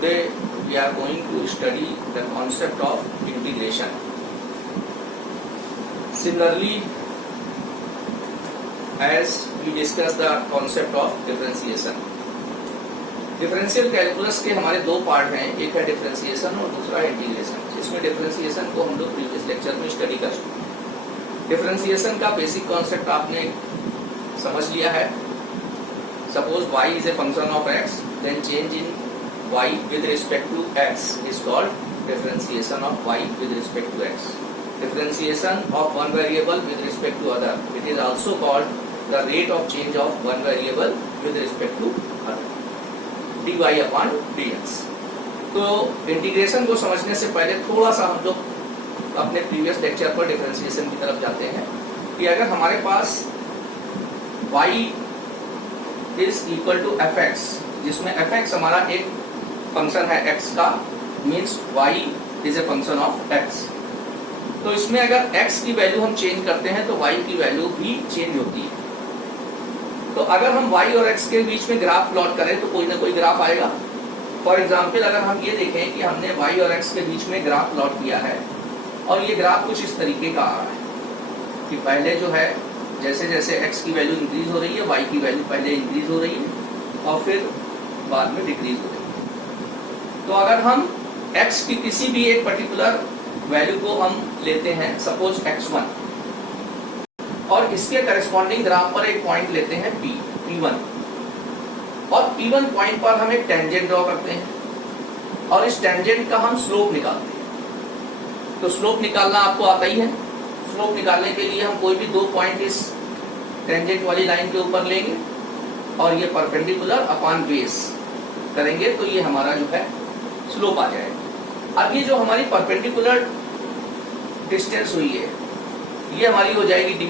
Today we are going to study the concept of integration. Similarly, as we discuss the concept of differentiation. Differential calculus के हमारे दो part हैं, एक है differentiation और दूसरा है इंटीग्रेशन। इसमें डिफरेंशिएशन को हम लोग प्रीवियस लेक्चर में स्टडी कर चुके हैं। डिफरेंशिएशन का बेसिक कॉन्सेप्ट आपने समझ लिया है। Suppose y is a function of x, then change in y with respect to x is called differentiation of y with respect to x। Differentiation of one variable with respect to other, it is also called the rate of change of one variable with respect to other, dy/dx। तो integration को समझने से पहले थोड़ा सा हम लोग अपने प्रीवियस लेक्चर पर डिफरेंशिएशन की तरफ जाते हैं कि अगर हमारे पास y is equal to fx, जिसमें fx हमारा एक फंक्शन है x का, means y is a function of x। तो इसमें अगर x की वैल्यू हम चेंज करते हैं तो y की वैल्यू भी चेंज होती है। तो अगर हम y और x के बीच में ग्राफ प्लॉट करें तो कोई ना कोई ग्राफ आएगा। फॉर एग्जाम्पल, अगर हम ये देखें कि हमने y और x के बीच में ग्राफ प्लॉट किया है और ये ग्राफ कुछ इस तरीके का आ रहा है कि पहले जो है जैसे जैसे x की वैल्यू इंक्रीज हो रही है, y की वैल्यू पहले इंक्रीज हो रही है और फिर बाद में डिक्रीज हो रही है। तो अगर हम x की किसी भी एक पर्टिकुलर वैल्यू को हम लेते हैं, सपोज x1, और इसके करस्पॉन्डिंग ग्राफ पर एक पॉइंट लेते हैं P1, और P1 पॉइंट पर हम एक टेंजेंट ड्रॉ करते हैं और इस टेंजेंट का हम स्लोप निकालते हैं। तो स्लोप निकालना आपको आता ही है। स्लोप निकालने के लिए हम कोई भी दो पॉइंट इस टेंजेंट वाली लाइन के ऊपर लेंगे और ये परपेंडिकुलर अपॉन बेस करेंगे तो ये हमारा जो है स्लोप आ जाएगा। अब ये जो हमारी परपेंडिकुलर डिस्टेंस हुई है ये हमारी हो जाएगी dy,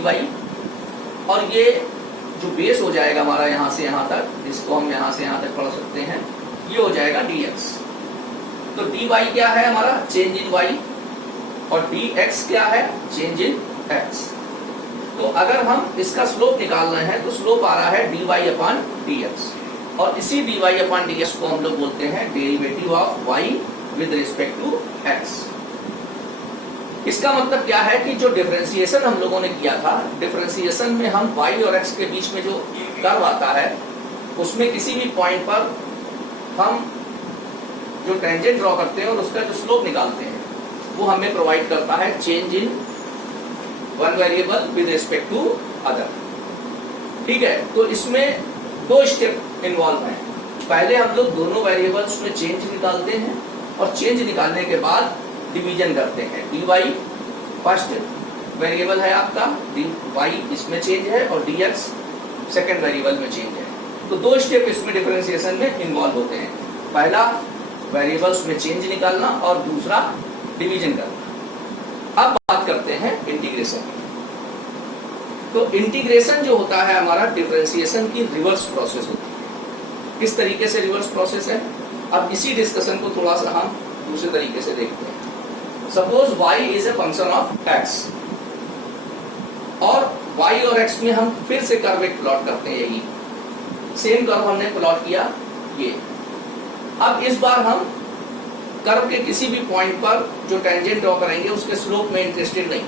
और ये जो बेस हो जाएगा हमारा यहाँ से यहाँ तक, जिसको हम यहाँ से यहाँ तक पढ़ सकते हैं, ये हो जाएगा dx। तो dy क्या है हमारा, चेंज इन y, और dx क्या है, चेंज इन x। तो अगर हम इसका स्लोप निकालना है तो स्लोप आ रहा है dy/dx, और इसी dy/dx को हम लोग बोलते हैं derivative of y with respect to x। इसका मतलब क्या है कि जो डिफरेंशिएशन हम लोगों ने किया था, डिफरेंशिएशन में हम y और x के बीच में जो कर्व आता है उसमें किसी भी पॉइंट पर हम जो टेंजेंट ड्रॉ करते हैं और उसका जो स्लोप निकालते हैं वो हमें प्रोवाइड करता है change in one variable with respect to other. ठीक है, तो इसमें दो स्टेप इन्वॉल्व हैं। पहले हम लोग दोनों वेरिएबल्स में चेंज निकालते हैं और चेंज निकालने के बाद डिवीजन करते हैं। dy फर्स्ट वेरिएबल है आपका, y इसमें चेंज है और dx सेकंड वेरिएबल में चेंज है। तो दो स्टेप इसमें डिफरेंशिएशन में इन्वॉल्व होते हैं। पहला वेरिएबल्स में चेंज निकालना और दूसरा डिवीजन करना। अब बात करते हैं इंटीग्रेशन की। तो इंटीग्रेशन जो होता है हमारा डिफरेंशिएशन की रिवर्स प्रोसेस होती है। किस तरीके से रिवर्स प्रोसेस है, अब इसी डिस्कशन को थोड़ा सा हम दूसरे तरीके से देखते हैं। Suppose y is a function of x, और y और x में हम फिर से कर्व एक प्लॉट करते हैं। यही सेम कर्व हमने प्लॉट किया ये। अब इस बार हम कर्व के किसी भी पॉइंट पर जो टेंजेंट ड्रॉ करेंगे उसके स्लोप में इंटरेस्टेड नहीं,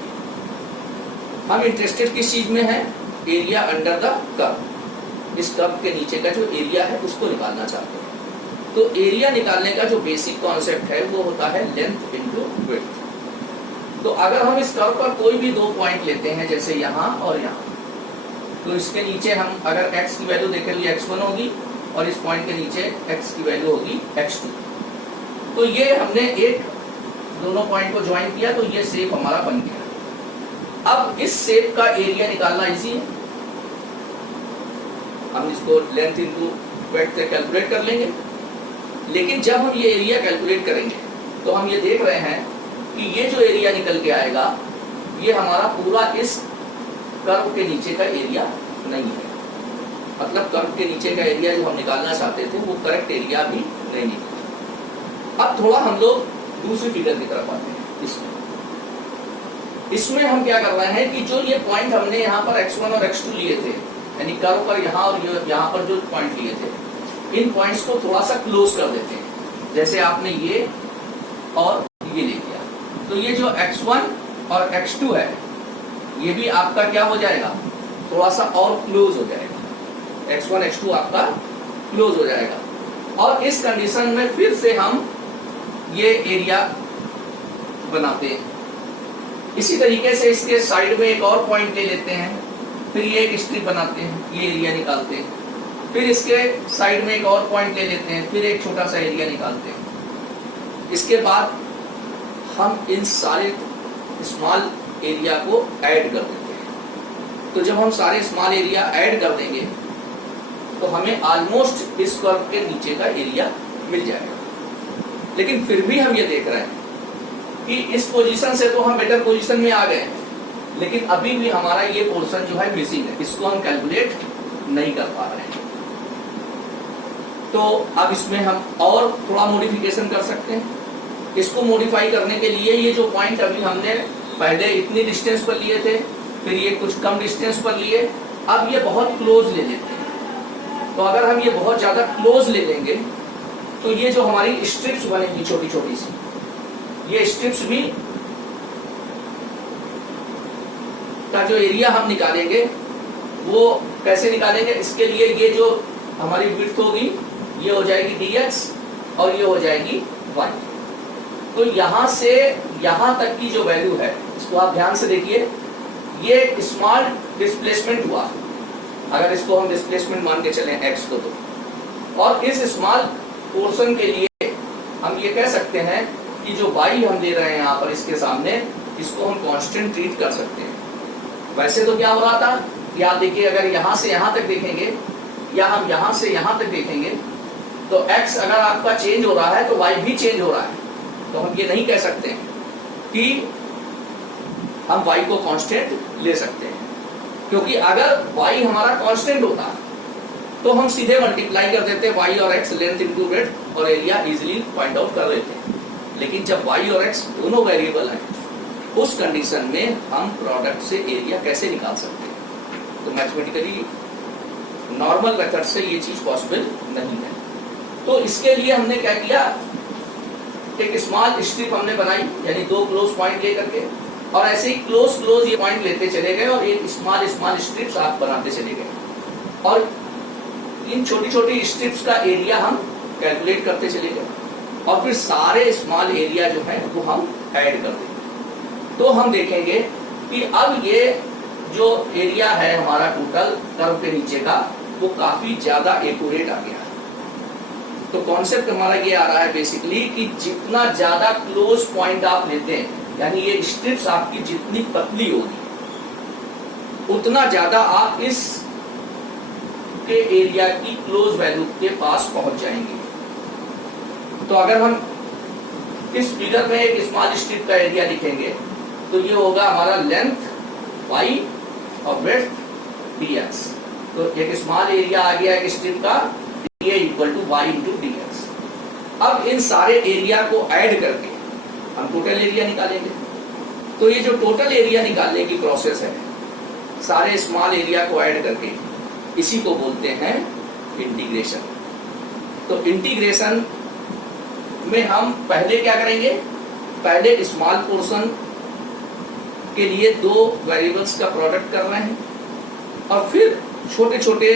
हम इंटरेस्टेड किस चीज में है, एरिया अंडर द कर्व। इस कर्व के नीचे का जो एरिया है उसको निकालना चाहते हैं। तो एरिया निकालने का जो बेसिक कॉन्सेप्ट है वो होता है लेंथ इनटू विड्थ। तो अगर हम इस कर्व पर कोई भी दो पॉइंट लेते हैं, जैसे यहाँ और यहाँ, तो इसके नीचे हम अगर x की वैल्यू देखें तो x1 होगी और इस पॉइंट के नीचे x की वैल्यू होगी x2। तो ये हमने एक दोनों पॉइंट को ज्वाइन किया तो ये शेप हमारा बन गया। अब इस शेप का एरिया निकालना इजी है, हम इसको लेंथ इनटू विड्थ से कैलकुलेट कर लेंगे। लेकिन जब हम ये एरिया कैलकुलेट करेंगे तो हम ये देख रहे हैं कि ये जो एरिया निकल के आएगा ये हमारा पूरा इस कर्व के नीचे का एरिया नहीं है। मतलब कर्व के नीचे का एरिया जो हम निकालना चाहते थे वो करेक्ट एरिया भी नहीं निकला। अब थोड़ा हम लोग दूसरी फिगर की तरफ आते हैं। इसमें हम क्या कर रहे हैं कि जो ये पॉइंट हमने यहाँ पर x1 और x2 लिए थे, यानी कर्व पर यहाँ और यहाँ पर जो पॉइंट लिए थे, इन पॉइंट्स को थोड़ा सा क्लोज कर देते हैं। जैसे आपने ये और ये ले लिया, तो ये जो x1 और x2 है ये भी आपका क्या हो जाएगा, थोड़ा सा और क्लोज हो जाएगा। x1 x2 आपका क्लोज हो जाएगा। और इस कंडीशन में फिर से हम ये एरिया बनाते हैं। इसी तरीके से इसके साइड में एक और पॉइंट ले लेते हैं, फिर ये एक स्ट्रिप बनाते हैं, ये एरिया निकालते हैं। फिर इसके साइड में एक और पॉइंट ले लेते हैं, फिर एक छोटा सा एरिया निकालते हैं। इसके बाद हम इन सारे स्मॉल एरिया को ऐड कर देते हैं। तो जब हम सारे स्मॉल एरिया ऐड कर देंगे तो हमें ऑलमोस्ट इस कर्व के नीचे का एरिया मिल जाएगा। लेकिन फिर भी हम ये देख रहे हैं कि इस पोजीशन से तो हम बेटर पोजीशन में आ गए हैं, लेकिन अभी भी हमारा ये पोर्शन जो है मिसिंग है, इसको हम कैलकुलेट नहीं कर पा रहे हैं। तो अब इसमें हम और थोड़ा मॉडिफिकेशन कर सकते हैं। इसको मॉडिफाई करने के लिए ये जो पॉइंट अभी हमने पहले इतनी डिस्टेंस पर लिए थे, फिर ये कुछ कम डिस्टेंस पर लिए, अब ये बहुत क्लोज ले लेते हैं। तो अगर हम ये बहुत ज्यादा क्लोज ले लेंगे तो ये जो हमारी स्ट्रिप्स बनेंगी छोटी छोटी सी, ये स्ट्रिप्स भी का जो एरिया हम निकालेंगे वो कैसे निकालेंगे, इसके लिए ये जो हमारी विड्थ होगी ये हो जाएगी dx और ये हो जाएगी y। तो यहां से यहां तक की जो वैल्यू है, इसको आप ध्यान से देखिए, ये स्मॉल डिस्प्लेसमेंट हुआ, अगर इसको हम डिस्प्लेसमेंट मान के चलें x को, तो और इस स्मॉल पोर्शन के लिए हम ये कह सकते हैं कि जो y हम दे रहे हैं यहाँ पर इसके सामने, इसको हम कांस्टेंट ट्रीट कर सकते हैं। वैसे तो क्या हो रहा था कि आप देखिए, अगर यहाँ से यहाँ तक देखेंगे या हम यहाँ से यहाँ तक देखेंगे तो x अगर आपका चेंज हो रहा है तो y भी चेंज हो रहा है। तो हम ये नहीं कह सकते कि हम y को कांस्टेंट ले सकते हैं, क्योंकि अगर y हमारा कांस्टेंट होता तो हम सीधे मल्टीप्लाई कर देते y और x, लेंथ इनटू ब्रेड्थ, और एरिया इजीली फाइंड आउट कर लेते हैं। लेकिन जब y और x दोनों वेरिएबल हैं, उस कंडीशन में हम प्रोडक्ट से एरिया कैसे निकाल सकते हैं? तो मैथमेटिकली नॉर्मल मेथड से ये चीज पॉसिबल नहीं है। तो इसके लिए हमने क्या किया, एक स्मॉल स्ट्रिप हमने बनाई, यानी दो क्लोज पॉइंट लेकर के, और ऐसे ही क्लोज ये पॉइंट लेते चले गए और एक स्मॉल स्ट्रिप्स आप बनाते चले गए, और इन छोटी छोटी स्ट्रिप्स का एरिया हम कैलकुलेट करते चले गए, और फिर सारे स्मॉल एरिया जो है वो हम ऐड कर देंगे। तो हम देखेंगे कि अब ये जो एरिया है हमारा टोटल कर्व के नीचे का, वो काफी ज्यादा एक्यूरेट आ गया। तो कॉन्सेप्ट हमारा ये आ रहा है बेसिकली कि जितना ज्यादा क्लोज पॉइंट आप लेते हैं, यानी ये स्ट्रिप्स आपकी जितनी पतली होगी उतना ज्यादा आप इस के एरिया की क्लोज वैल्यू के पास पहुंच जाएंगे। तो अगर हम इस फिगर में एक स्मॉल स्ट्रिप का एरिया लिखेंगे तो ये होगा हमारा लेंथ y और ब्रेड्थ dx। तो एक स्मॉल एरिया आ गया एक स्ट्रिप का, dA equal to y into dx। अब इन सारे एरिया को ऐड करके हम टोटल एरिया निकालेंगे। तो ये जो टोटल एरिया निकालने की प्रोसेस है, सारे स्मॉल एरिया को ऐड करके, इसी को बोलते हैं इंटीग्रेशन। तो इंटीग्रेशन में हम पहले क्या करेंगे, पहले स्मॉल पोर्शन के लिए दो वेरिएबल्स का प्रोडक्ट कर रहे हैं, और फिर छोटे छोटे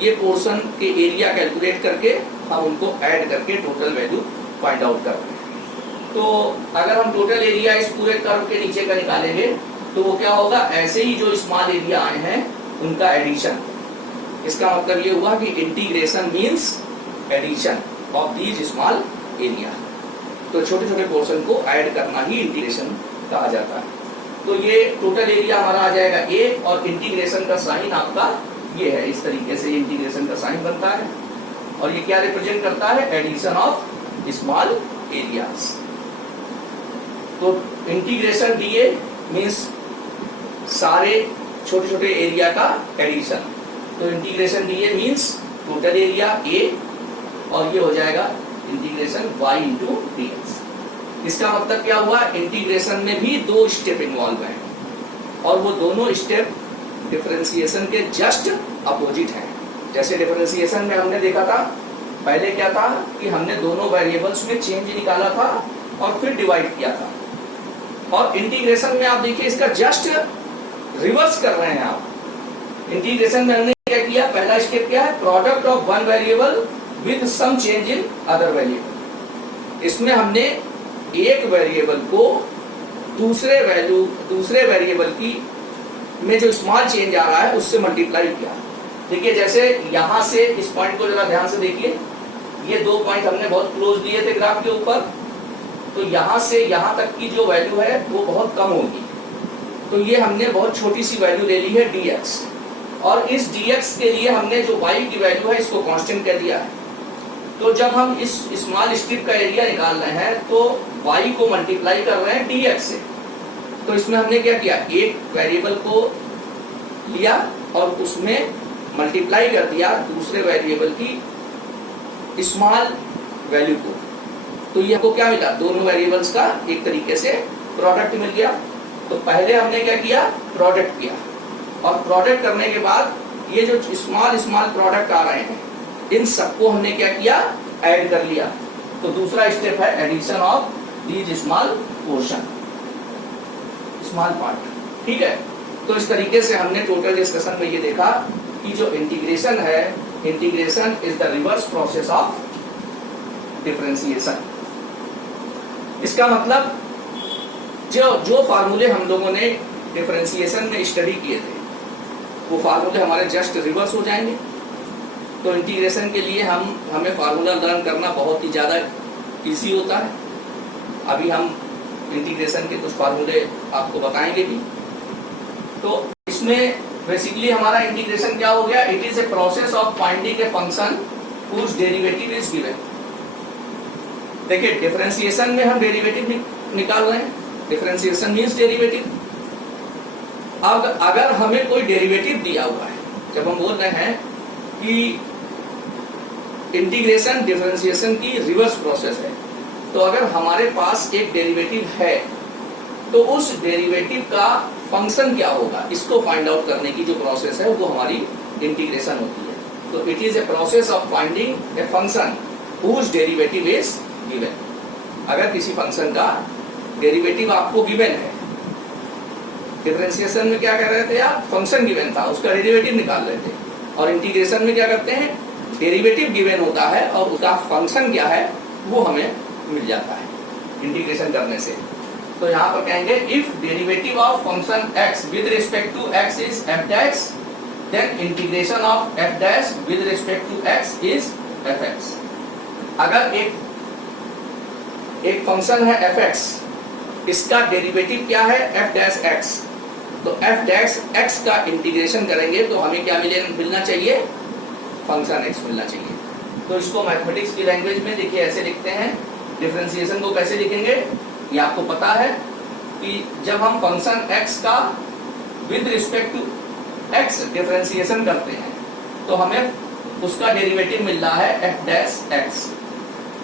ये पोर्शन के एरिया कैलकुलेट करके हम उनको ऐड करके टोटल वैल्यू फाइंड आउट कर रहे हैं। तो अगर हम टोटल एरिया इस पूरे कर्व के नीचे का निकालेंगे तो वो क्या होगा, ऐसे ही जो स्मॉल एरिया आए हैं उनका एडिशन। इसका मतलब ये हुआ कि integration means addition of these small area. तो छोटे छोटे पोर्शन को ऐड करना ही इंटीग्रेशन कहा जाता है। तो ये टोटल एरिया हमारा आ जाएगा A, और इंटीग्रेशन का साइन आपका ये है, इस तरीके से इंटीग्रेशन का साइन बनता है, और ये क्या रिप्रेजेंट करता है, एडिशन ऑफ स्मॉल एरियाज। तो इंटीग्रेशन dA मींस सारे छोटे छोटे एरिया का एडिशन। तो integration dA means total area A, और ये हो जाएगा इंटीग्रेशन y इंटू dx। इसका मतलब क्या हुआ, इंटीग्रेशन में भी दो स्टेप इन्वॉल्व हैं, और वो दोनों स्टेप डिफरेंशिएशन के जस्ट अपोजिट हैं। जैसे डिफरेंशिएशन में हमने देखा था पहले क्या था कि हमने दोनों वेरिएबल्स में चेंज निकाला था और फिर डिवाइड किया था, और इंटीग्रेशन में आप देखिए इसका जस्ट रिवर्स कर रहे हैं आप। इंटीग्रेशन में हमने क्या किया, पहला स्टेप क्या है, product of one variable with some change in other variable. इसमें हमने एक वेरिएबल को दूसरे वेरिएबल की में जो स्मॉल चेंज आ रहा है उससे मल्टीप्लाई किया। देखिए जैसे यहां से इस पॉइंट को जरा ध्यान से देखिए, ये दो पॉइंट हमने बहुत क्लोज दिए थे ग्राफ के ऊपर, तो यहां से यहां तक की जो वैल्यू है वो बहुत कम होगी। तो ये हमने बहुत छोटी सी वैल्यू ले ली है dx, और इस dx के लिए हमने जो y की वैल्यू है इसको कांस्टेंट कर दिया है। तो जब हम इस स्मॉल स्ट्रिप का एरिया निकाल रहे हैं तो y को मल्टीप्लाई कर रहे हैं dx से। तो इसमें हमने क्या किया, एक वेरिएबल को लिया और उसमें मल्टीप्लाई कर दिया दूसरे वेरिएबल की स्मॉल वैल्यू को। तो ये हमको क्या मिला, दोनों वेरिएबल्स का एक तरीके से प्रोडक्ट मिल गया। तो पहले हमने क्या किया, प्रोडक्ट किया, और प्रोडक्ट करने के बाद ये जो स्मॉल प्रोडक्ट आ रहे हैं इन सबको हमने क्या किया, ऐड कर लिया। तो दूसरा स्टेप है addition of these small portion, small part. ठीक है, तो इस तरीके से हमने टोटल डिस्कशन में ये देखा कि जो इंटीग्रेशन है, integration is the reverse process of differentiation. इसका मतलब जो फार्मूले हम लोगों ने डिफरेंशिएशन में स्टडी किए थे वो फार्मूले हमारे जस्ट रिवर्स हो जाएंगे। तो इंटीग्रेशन के लिए हमें फार्मूला लर्न करना बहुत ही ज़्यादा इजी होता है। अभी हम इंटीग्रेशन के कुछ फार्मूले आपको बताएंगे भी। तो इसमें बेसिकली हमारा इंटीग्रेशन क्या हो गया, it is a process of finding a function whose derivative is given. देखिए डिफरेंशिएशन में हम डेरिवेटिव निकाल रहे हैं, डिफरेंशिएशन मींस डेरिवेटिव। अब अगर हमें कोई डेरिवेटिव दिया हुआ है, जब हम बोल रहे हैं कि इंटीग्रेशन डिफरेंशिएशन की रिवर्स प्रोसेस है, तो अगर हमारे पास एक डेरिवेटिव है तो उस डेरिवेटिव का फंक्शन क्या होगा, इसको फाइंड आउट करने की जो प्रोसेस है वो हमारी इंटीग्रेशन होती है। तो it is a process of finding a function whose derivative is given. अगर किसी फंक्शन का डेरिवेटिव आपको गिवन है, डिफरेंशिएशन में क्या कह रहे थे आप, फंक्शन गिवन था, उसका डेरिवेटिव निकाल रहे थे, और इंटीग्रेशन में क्या करते हैं, डेरिवेटिव गिवन होता है और उसका फंक्शन क्या है वो हमें मिल जाता है इंटीग्रेशन करने से। तो यहाँ पर कहेंगे if derivative of function x with respect to x is f dash, then integration of f dash with respect to x is fx। अगर एक फंक्शन है fx, इसका डेरिवेटिव क्या है f डैश x, तो f डैश x का integration करेंगे तो हमें क्या मिलना चाहिए, फंक्शन x मिलना चाहिए। तो इसको मैथमेटिक्स की लैंग्वेज में देखिए ऐसे लिखते हैं। डिफरेंशिएशन को कैसे लिखेंगे ये आपको पता है कि जब हम फंक्शन x का with respect to x differentiation करते हैं तो हमें उसका डेरिवेटिव मिल रहा है f डैश x।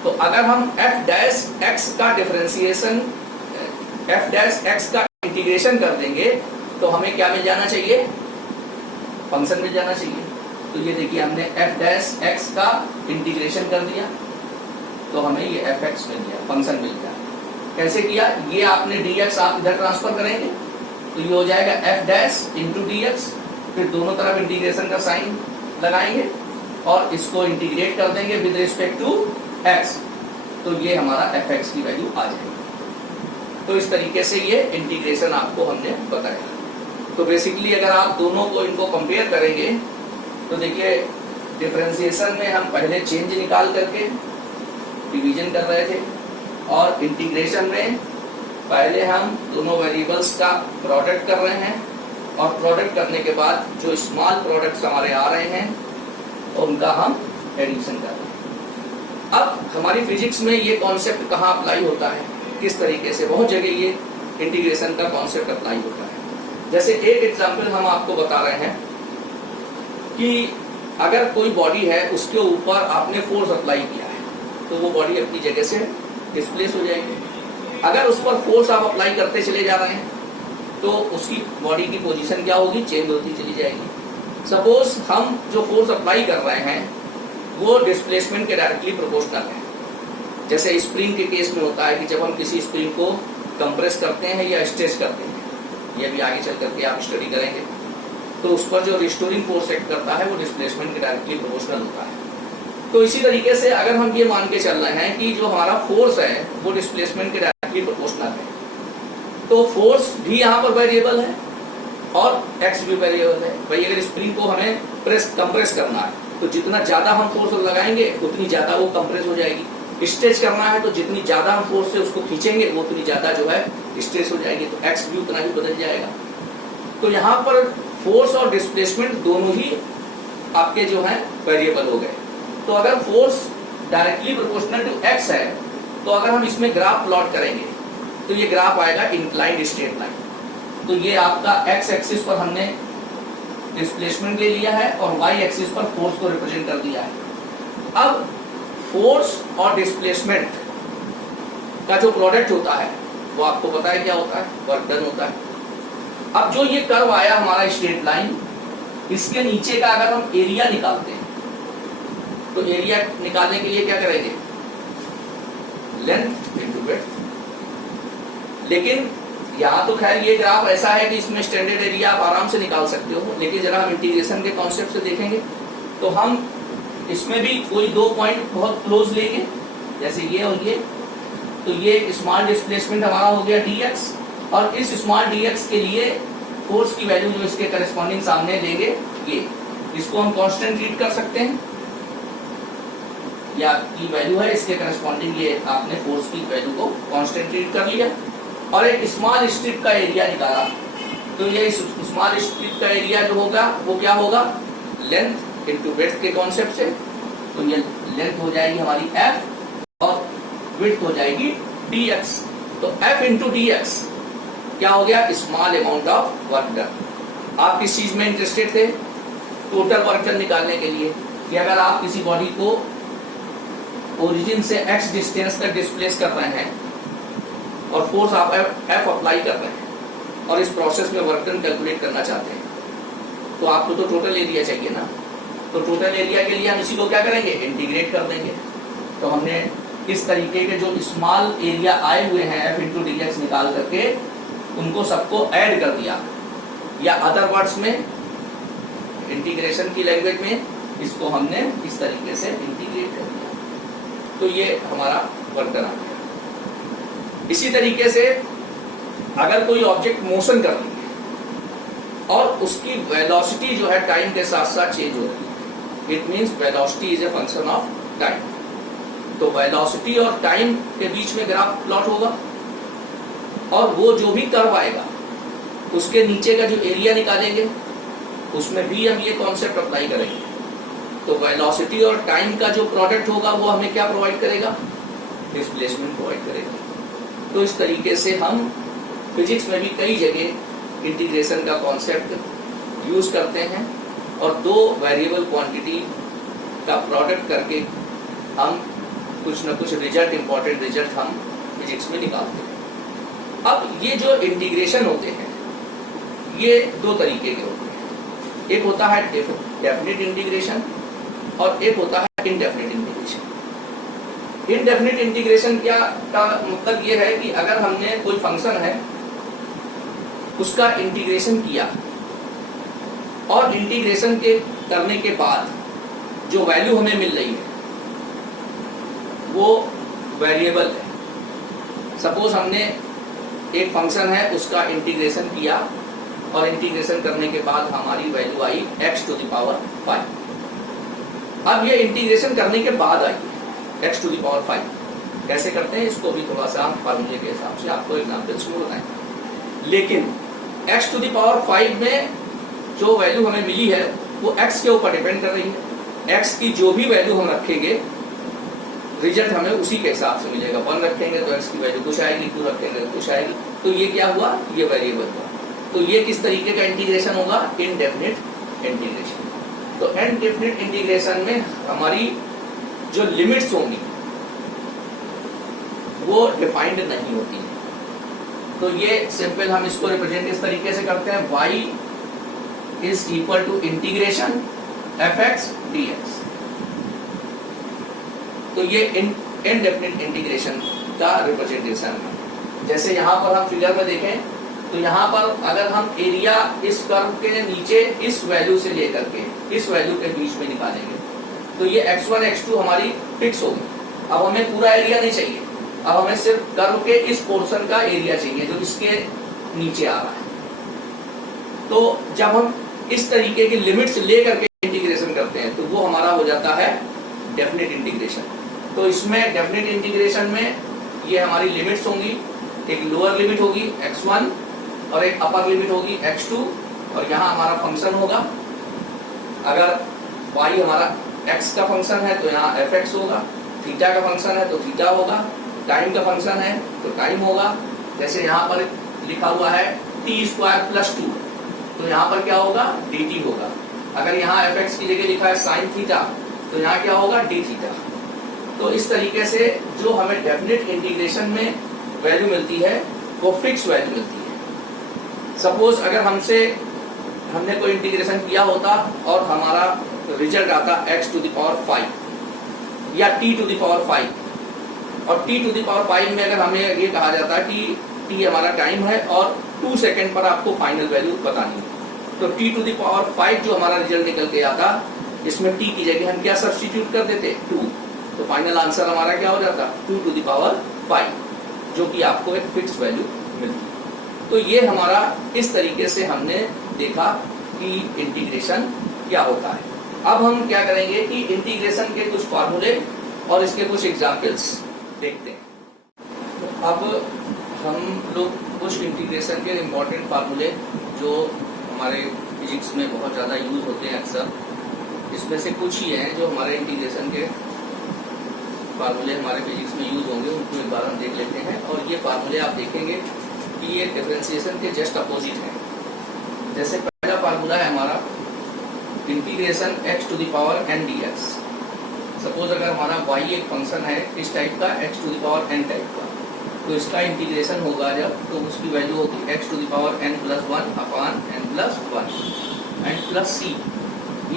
तो अगर हम f डैश x का डिफरेंशिएशन, f डैश x का इंटीग्रेशन कर देंगे तो हमें क्या मिल जाना चाहिए, फंक्शन मिल जाना चाहिए। तो ये देखिए हमने f डैश x का इंटीग्रेशन कर दिया तो हमें ये fx मिल गया, फंक्शन मिल गया। कैसे किया, ये आपने dx आप इधर ट्रांसफर करेंगे तो ये हो जाएगा f डैश इंटू dx, फिर दोनों तरफ इंटीग्रेशन का साइन लगाएंगे और इसको इंटीग्रेट कर देंगे विद रिस्पेक्ट टू x, तो ये हमारा fx की वैल्यू आ जाएगी। तो इस तरीके से ये इंटीग्रेशन आपको हमने बताया। तो बेसिकली अगर आप दोनों को इनको कंपेयर करेंगे तो देखिए डिफरेंशिएशन में हम पहले चेंज निकाल करके डिवीजन कर रहे थे, और इंटीग्रेशन में पहले हम दोनों वेरिएबल्स का प्रोडक्ट कर रहे हैं, और प्रोडक्ट करने के बाद जो स्मॉल प्रोडक्ट्स हमारे आ रहे हैं उनका हम एडिशन कर रहे हैं। अब हमारी फिजिक्स में ये कॉन्सेप्ट कहाँ अप्लाई होता है, किस तरीके से, बहुत जगह ये इंटीग्रेशन का कॉन्सेप्ट अप्लाई होता है। जैसे एक एग्जाम्पल हम आपको बता रहे हैं कि अगर कोई बॉडी है उसके ऊपर आपने फोर्स अप्लाई किया है तो वो बॉडी अपनी जगह से डिस्प्लेस हो जाएगी। अगर उस पर फोर्स आप अप्लाई करते चले जा रहे हैं तो उसकी बॉडी की पोजीशन क्या होगी, चेंज होती चली जाएगी। सपोज हम जो फोर्स अप्लाई कर रहे हैं वो डिस्प्लेसमेंट के डायरेक्टली प्रोपोर्शनल है। जैसे स्प्रिंग के केस में होता है कि जब हम किसी स्प्रिंग को कंप्रेस करते हैं या स्ट्रेच करते हैं, ये भी आगे चल करके आप स्टडी करेंगे, तो उस पर जो रिस्टोरिंग फोर्स एक्ट करता है वो डिस्प्लेसमेंट के डायरेक्टली प्रोपोर्शनल होता है। तो इसी तरीके से अगर हम ये मान के चल रहे हैं कि जो हमारा फोर्स है वो डिस्प्लेसमेंट के डायरेक्टली प्रोपोर्शनल है, तो फोर्स भी यहाँ पर वेरिएबल है और एक्स भी वेरिएबल है। भाई अगर स्प्रिंग को हमें कंप्रेस करना है तो जितना ज्यादा हम फोर्स लगाएंगे उतनी ज्यादा वो कंप्रेस हो जाएगी। स्ट्रेच करना है तो जितनी ज्यादा हम फोर्स से उसको खींचेंगे वो उतनी ज्यादा जो है स्ट्रेच हो जाएगी, तो एक्स भी उतना ही बदल जाएगा। तो यहाँ पर फोर्स और डिस्प्लेसमेंट दोनों ही आपके जो है वेरिएबल हो गए। तो अगर force directly proportional to x है तो अगर हम इसमें ग्राफ प्लॉट करेंगे तो ये ग्राफ आएगा इंक्लाइंड स्ट्रेट लाइन। तो ये आपका एक्स एक्सिस पर हमने डिस्प्लेसमेंट ले लिया है और वाई एक्सिस पर फोर्स को रिप्रेजेंट कर दिया है। अब फोर्स और डिस्प्लेसमेंट का जो प्रोडक्ट होता है वो आपको पता है क्या होता है, वर्क डन होता है। अब जो ये कर्व आया हमारा स्ट्रेट लाइन, इसके नीचे का अगर हम एरिया निकालते हैं तो एरिया निकालने के लिए क्या करेंगे, लेंथ इनटू विड्थ। लेकिन यहाँ तो खैर ये ग्राफ ऐसा है कि इसमें स्टैंडर्ड एरिया आप आराम से निकाल सकते हो, लेकिन जरा हम इंटीग्रेशन के कॉन्सेप्ट से देखेंगे तो हम इसमें भी कोई दो पॉइंट बहुत क्लोज लेंगे, जैसे ये और ये। तो ये स्मॉल डिस्प्लेसमेंट हमारा हो गया dx, और इस स्मॉल dx के लिए फोर्स की वैल्यू जो इसके करस्पॉन्डिंग सामने लेंगे, ये इसको हम कांस्टेंट ट्रीट कर सकते हैं, या की वैल्यू है इसके करस्पॉन्डिंग, ये आपने फोर्स की वैल्यू को कांस्टेंट ट्रीट कर लिया और एक स्मॉल स्ट्रिप का एरिया निकाला। तो ये स्मॉल स्ट्रिप का एरिया जो होगा वो क्या होगा, लेंथ इनटू विड्थ के कॉन्सेप्ट से। तो ये लेंथ हो जाएगी हमारी f और विड्थ हो जाएगी dx। तो f इंटू dx क्या हो गया, small amount of work done. आप किस चीज में इंटरेस्टेड थे, टोटल वर्क डन निकालने के लिए, कि अगर आप किसी बॉडी को ओरिजिन से x डिस्टेंस तक डिस्प्लेस कर रहे हैं और फोर्स आप f अप्लाई कर रहे हैं और इस प्रोसेस में वर्क डन कैलकुलेट करना चाहते हैं, तो आपको तो टोटल एरिया चाहिए ना। तो टोटल एरिया के लिए हम इसी को क्या करेंगे, इंटीग्रेट कर देंगे। तो हमने इस तरीके के जो स्मॉल एरिया आए हुए हैं f इंटू dx निकाल करके उनको सबको ऐड कर दिया, या अदर वर्ड्स में इंटीग्रेशन की लैंग्वेज में इसको हमने इस तरीके से इंटीग्रेट कर दिया। तो ये हमारा वर्क डन आ गया। इसी तरीके से अगर कोई ऑब्जेक्ट मोशन कर रही है और उसकी वेलोसिटी जो है टाइम के साथ साथ चेंज हो रही है, it means velocity is a function of time. तो वेलोसिटी और टाइम के बीच में ग्राफ प्लॉट होगा और वो जो भी कर्व आएगा उसके नीचे का जो एरिया निकालेंगे उसमें भी हम ये कॉन्सेप्ट अप्लाई करेंगे। तो वेलोसिटी और टाइम का जो प्रोडक्ट होगा वो हमें क्या प्रोवाइड करेगा, डिस्प्लेसमेंट प्रोवाइड करेगा। तो इस तरीके से हम फिजिक्स में भी कई जगह इंटीग्रेशन का कॉन्सेप्ट यूज करते हैं और दो वेरिएबल क्वांटिटी का प्रोडक्ट करके हम कुछ न कुछ रिजल्ट, इंपॉर्टेंट रिजल्ट हम फिजिक्स में निकालते हैं। अब ये जो इंटीग्रेशन होते हैं ये दो तरीके के होते हैं, एक होता है डेफिनिट इंटीग्रेशन और एक होता है इनडेफिनिट इंटीग्रेशन। इनडेफिनिट इंटीग्रेशन क्या का मतलब ये है कि अगर हमने कोई फंक्शन है उसका इंटीग्रेशन किया और इंटीग्रेशन के करने के बाद जो वैल्यू हमें मिल रही है वो वेरिएबल है। सपोज हमने एक फंक्शन है उसका इंटीग्रेशन किया और इंटीग्रेशन करने के बाद हमारी वैल्यू आई x टू द पावर 5। अब ये इंटीग्रेशन करने के बाद आई x टू द पावर 5। कैसे करते हैं इसको भी थोड़ा सा हम फार्मूले के हिसाब से आपको एग्जाम्पल्स में बताएंगे। लेकिन x टू द पावर 5 में जो वैल्यू हमें मिली है वो x के ऊपर डिपेंड कर रही है। x की जो भी वैल्यू हम रखेंगे रिजल्ट हमें उसी के हिसाब से मिलेगा। 1 रखेंगे तो x की वैल्यू कुछ आएगी, 2 रखेंगे तो कुछ आएगी। तो ये क्या हुआ, ये वेरिएबल हुआ। तो ये किस तरीके का इंटीग्रेशन होगा, इनडेफिनिट इंटीग्रेशन। तो इनडेफिनिट इंटीग्रेशन में हमारी जो लिमिट्स होंगी वो डिफाइंड नहीं होती। तो ये सिंपल हम इसको रिप्रेजेंट इस तरीके से करते हैं, y is equal to integration fx dx। तो ये इनडेफिनिट इंटीग्रेशन का रिप्रेजेंटेशन है। जैसे यहाँ पर हम फिगर में देखें तो यहाँ पर अगर हम एरिया इस कर्व के नीचे इस वैल्यू से लेकर के इस वैल्यू के बीच में निकालेंगे तो ये x1 x2 हमारी फिक्स होगी। अब हमें पूरा एरिया नहीं चाहिए, अब हमें सिर्फ कर्व के इस पोर्शन का एरिया चाहिए जो इसके नीचे आ रहा है। तो जब हम इस तरीके की लिमिट्स लेकर के इंटीग्रेशन करते हैं तो वो हमारा हो जाता है डेफिनेट इंटीग्रेशन। तो इसमें डेफिनेट इंटीग्रेशन में ये हमारी लिमिट्स होंगी, एक लोअर लिमिट होगी x1 और एक अपर लिमिट होगी x2 और यहाँ हमारा फंक्शन होगा। अगर y हमारा x का फंक्शन है तो यहाँ fx होगा, थीटा का फंक्शन है तो थीटा होगा, टाइम का फंक्शन है तो टाइम होगा। जैसे यहाँ पर लिखा हुआ है t² + 2 तो यहाँ पर क्या होगा dt होगा। अगर यहाँ fx की जगह लिखा है sin थीटा तो यहाँ क्या होगा d थीटा। तो इस तरीके से जो हमें डेफिनेट इंटीग्रेशन में वैल्यू मिलती है वो फिक्स वैल्यू मिलती है। सपोज अगर हमने कोई इंटीग्रेशन किया होता और हमारा रिजल्ट आता x⁵ या t⁵ और t⁵ में अगर हमें ये कहा जाता है कि t हमारा टाइम है और 2 सेकंड पर आपको फाइनल वैल्यू बतानी है तो t⁵ जो हमारा रिजल्ट निकल के आता इसमें t की जगह हम क्या सब्स्टिट्यूट कर देते 2 तो फाइनल आंसर हमारा क्या हो जाता 2⁵ जो कि आपको एक फिक्स वैल्यू मिलती है। तो ये हमारा इस तरीके से हमने देखा कि इंटीग्रेशन क्या होता है। अब हम क्या करेंगे कि इंटीग्रेशन के कुछ फार्मूले और इसके कुछ एग्जाम्पल्स देखते हैं। तो अब हम लोग कुछ इंटीग्रेशन के इम्पोर्टेंट फार्मूले जो हमारे फिजिक्स में बहुत ज़्यादा यूज होते हैं अक्सर, इसमें से कुछ ही हैं जो हमारे इंटीग्रेशन के फार्मूले हमारे फिजिक्स में यूज होंगे, उनको एक बार हम देख लेते हैं। और ये फार्मूले आप देखेंगे कि ये डिफरेंशिएशन के जस्ट अपोजिट है। जैसे पहला फार्मूला है हमारा इंटीग्रेशन x⁴n dx। सपोज अगर हमारा y एक फंक्शन है इस टाइप का x⁴n टाइप का तो इसका इंटीग्रेशन होगा जब तो उसकी वैल्यू होगी x⁴n + 1 upon n + 1 and plus c।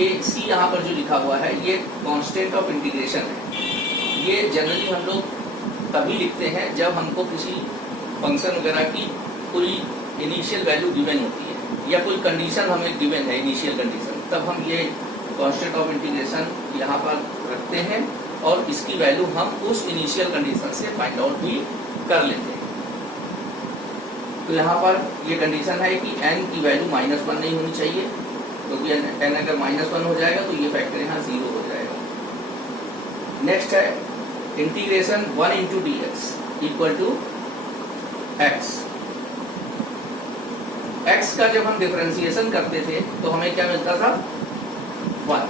ये c यहाँ पर जो लिखा हुआ है ये कांस्टेंट ऑफ इंटीग्रेशन है। ये जनरली हम लोग तभी लिखते हैं जब हमको किसी फंक्शन वगैरह की कोई इनिशियल वैल्यू गिवन होती है या कोई कंडीशन हमें गिवन है इनिशियल कंडीशन, तब हम ये कांस्टेंट ऑफ इंटीग्रेशन यहाँ पर रखते हैं और इसकी वैल्यू हम उस इनिशियल कंडीशन से फाइंड आउट भी कर लेते हैं। तो यहाँ पर ये कंडीशन है कि n की वैल्यू -1 नहीं होनी चाहिए क्योंकि n अगर -1 हो जाएगा तो ये फैक्टर यहाँ 0 हो जाएगा। नेक्स्ट है इंटीग्रेशन 1 × dx = x। x का जब हम डिफरेंशिएशन करते थे तो हमें क्या मिलता था 1।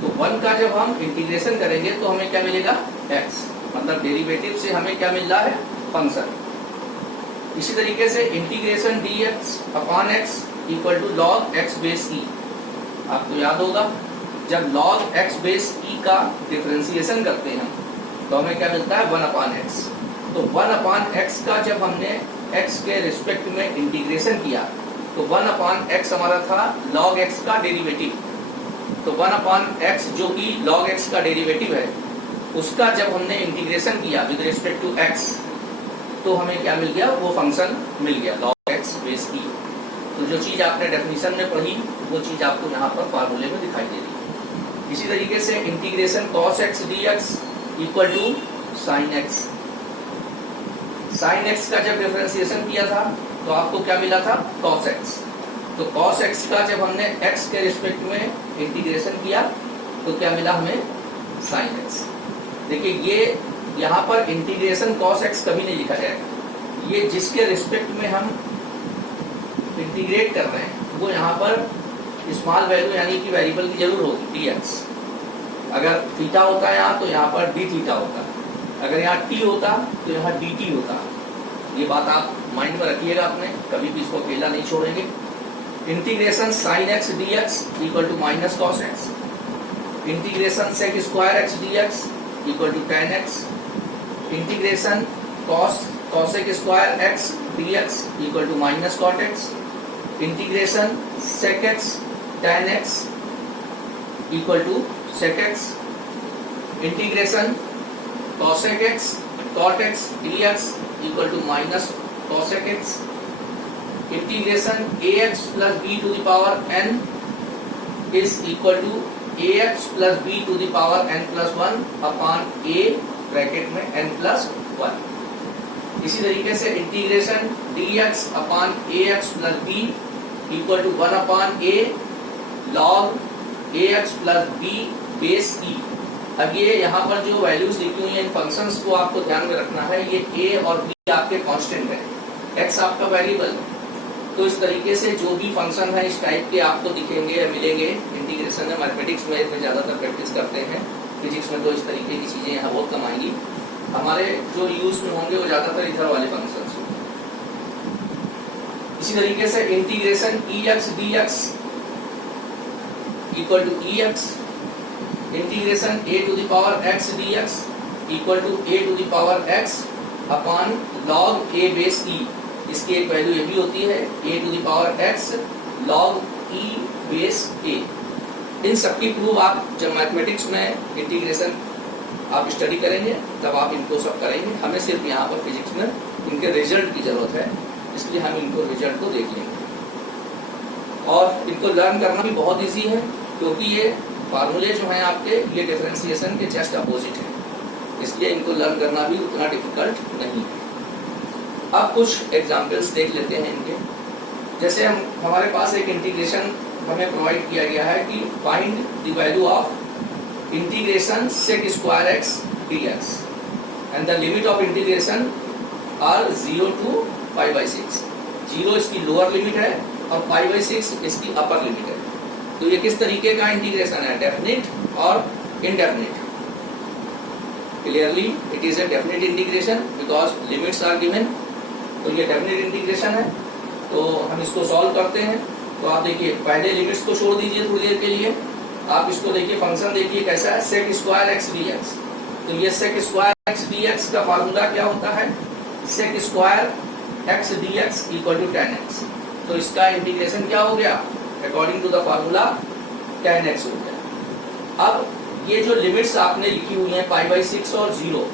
तो 1 का जब हम इंटीग्रेशन करेंगे तो हमें क्या मिलेगा x, मतलब डेरिवेटिव से हमें क्या मिल रहा है फंक्शन। इसी तरीके से इंटीग्रेशन dx/x = log x/e। आपको याद होगा जब log x/e का डिफरेंशिएशन करते हैं तो हमें क्या मिलता है 1/x। तो 1/x का जब हमने x के रिस्पेक्ट में इंटीग्रेशन किया तो 1/x हमारा था log x का डेरिवेटिव। तो 1/x जो कि log x का डेरिवेटिव है उसका जब हमने इंटीग्रेशन किया विद रिस्पेक्ट टू x तो हमें क्या मिल गया वो फंक्शन मिल गया log x/e। तो जो चीज़ आपने डेफिनेशन में पढ़ी वो चीज़ आपको यहाँ पर फार्मूले में दिखाई दे रही है। इसी तरीके से integration cos x dx = sin x। sin x का जब डिफरेंशिएशन किया था तो आपको क्या मिला था cos x। तो cos x का जब हमने x के रिस्पेक्ट में इंटीग्रेशन किया तो क्या मिला हमें sin x। देखिए ये यहाँ पर इंटीग्रेशन cos x कभी नहीं लिखा जाएगा, ये जिसके रिस्पेक्ट में हम इंटीग्रेट कर रहे हैं वो यहाँ पर स्मॉल वैल्यू यानी कि वेरिएबल की जरूर होगी dx। अगर थीटा होता है यहाँ तो यहाँ पर d थीटा होता, अगर यहाँ t होता तो यहाँ dt होता। ये बात आप माइंड में रखिएगा अपने, कभी भी इसको अकेला नहीं छोड़ेंगे। Integration sin x dx = -cos x। Integration sec² x dx = tan x। Integration cosec² x dx = -cot x। Integration sec x tan x = sec x। Integration cosec x cot x dx equal to minus cosec x integration ax plus b to the power n is equal to ax plus b to the power n plus 1 upon a bracket में n plus 1। इसी तरीके से integration dx upon ax plus b equal to 1 upon a log ax plus b base e। अब ये यहाँ पर जो values लिखी हुई हैं इन फंक्शंस को आपको ध्यान में रखना है। ये a और b आपके कांस्टेंट है, x आपका वेरिएबल है। तो इस तरीके से जो भी फंक्शन है इस टाइप के आपको दिखेंगे या मिलेंगे इंटीग्रेशन में। मैथमेटिक्स में ज़्यादातर प्रैक्टिस करते हैं, फिजिक्स में तो इस तरीके की चीज़ें यहाँ बहुत कम आएंगी। हमारे जो यूज में होंगे वो ज़्यादातर इधर वाले फंक्शंस होंगे। इसी तरीके से integration ex dx equal to ex integration a to the power x dx equal to a to the power x upon log a base e। इसकी एक वैल्यू ये भी होती है a to the power x log e base a। इन सबकी proof आप जब मैथमेटिक्स में इंटीग्रेशन आप स्टडी करेंगे तब आप इनको सब करेंगे। हमें सिर्फ यहाँ पर फिजिक्स में इनके रिजल्ट की ज़रूरत है, इसलिए हम इनको रिजल्ट को देख लेंगे। और इनको लर्न करना भी बहुत इजी है क्योंकि ये फार्मूले जो हैं आपके ये डिफरेंशिएशन के जस्ट अपोजिट है, इसलिए इनको लर्न करना भी उतना डिफिकल्ट नहीं है। अब कुछ एग्जाम्पल्स देख लेते हैं इनके। जैसे हमारे पास एक इंटीग्रेशन हमें प्रोवाइड किया गया है कि find the value of integration sec square x dx and the limit of integration are 0 to pi by 6। 0 इसकी लोअर लिमिट है और पाई बाई 6 इसकी अपर लिमिट है। तो ये किस तरीके का इंटीग्रेशन है, डेफिनिट और indefinite. Clearly it is a definite integration because limits are given. तो ये डेफिनिट इंटीग्रेशन है। तो हम इसको सॉल्व करते हैं। तो आप देखिए पहले लिमिट्स को छोड़ दीजिए थोड़ी देर के लिए। आप इसको देखिए, फंक्शन देखिए कैसा है, sec स्क्वायर x dx। तो ये sec स्क्वायर x dx का फार्मूला क्या होता है, sec square x dx equal to tan x। तो इसका इंटीग्रेशन क्या हो गया, according to the formula tan x हो गया। अब ये जो लिमिट्स आपने लिखी हुई हैं पाई बाई 6 और 0,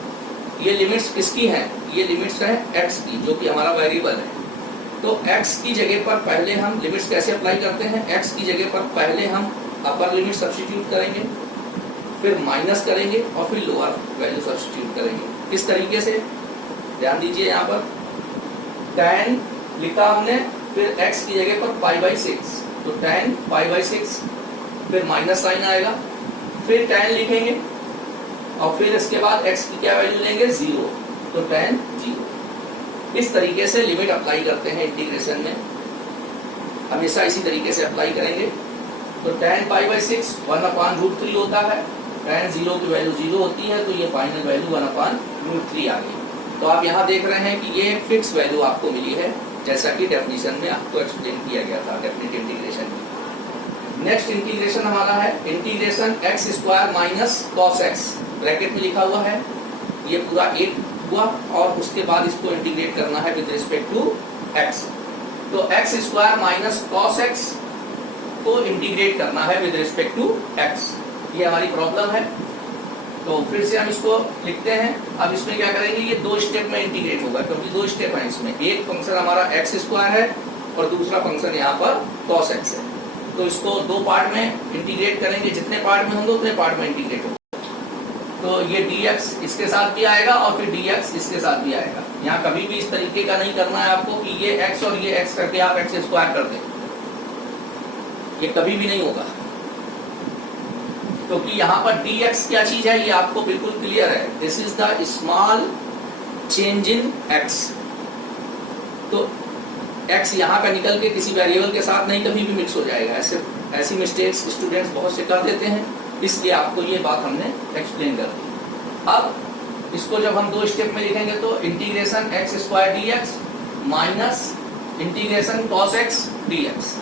ये लिमिट्स किसकी हैं, ये लिमिट्स हैं x की, जो कि हमारा वेरिएबल है। तो x की जगह पर पहले हम लिमिट्स कैसे अप्लाई करते हैं, x की जगह पर पहले हम अपर लिमिट सब्स्टिट्यूट करेंगे, फिर माइनस करेंगे और फिर लोअर वैल्यू सब्स्टिट्यूट करेंगे। किस तरीके से, ध्यान दीजिए यहाँ पर tan लिखा हमने, फिर x की जगह पर पाई बाई 6, तो tan पाई बाई 6, फिर माइनस साइन आएगा, फिर tan लिखेंगे और फिर इसके बाद x की क्या वैल्यू लेंगे 0, तो tan 0। इस तरीके से लिमिट अप्लाई करते हैं इंटीग्रेशन में, हमेशा इसी तरीके से अप्लाई करेंगे। तो tan पाई बाई 6 1/√3 होता है, tan 0 की वैल्यू 0 होती है, तो ये फाइनल वैल्यू 1/√3 आ गई। तो आप यहाँ देख रहे हैं कि ये फिक्स वैल्यू आपको मिली है, जैसा कि डेफिनेशन में आपको एक्सप्लेन किया गया था डेफिनेट इंटीग्रेशन की। नेक्स्ट इंटीग्रेशन हमारा है integration x square minus cos x, bracket में लिखा हुआ है, ये पूरा 1 हुआ और उसके बाद इसको इंटीग्रेट करना है विद रिस्पेक्ट टू x। तो x square minus cos x को इंटीग्रेट करना है विद रिस्पेक्ट टू x, ये हमारी प्रॉब्लम है। तो फिर से हम इसको लिखते हैं। अब इसमें क्या करेंगे, ये 2 स्टेप में इंटीग्रेट होगा क्योंकि 2 स्टेप हैं इसमें। एक फंक्शन हमारा x स्क्वायर है और दूसरा फंक्शन यहाँ पर cos x है। तो इसको 2 पार्ट में इंटीग्रेट करेंगे, जितने पार्ट में होंगे उतने पार्ट में इंटीग्रेट होगा। तो ये dx इसके साथ भी आएगा और फिर dx इसके साथ भी आएगा। यहाँ कभी भी इस तरीके का नहीं करना है आपको कि ये x और ये x करके आप x स्क्वायर कर दें, ये कभी भी नहीं होगा क्योंकि यहाँ पर dx क्या चीज है ये आपको बिल्कुल क्लियर है। This is the small change in x। तो x यहाँ का निकल के किसी वेरिएबल के साथ नहीं कभी भी मिक्स हो जाएगा। ऐसी मिस्टेक्स स्टूडेंट्स बहुत से कर देते हैं, इसलिए आपको ये बात हमने एक्सप्लेन कर दी। अब इसको जब हम 2 स्टेप में लिखेंगे तो integration x square dx minus integration cos x dx।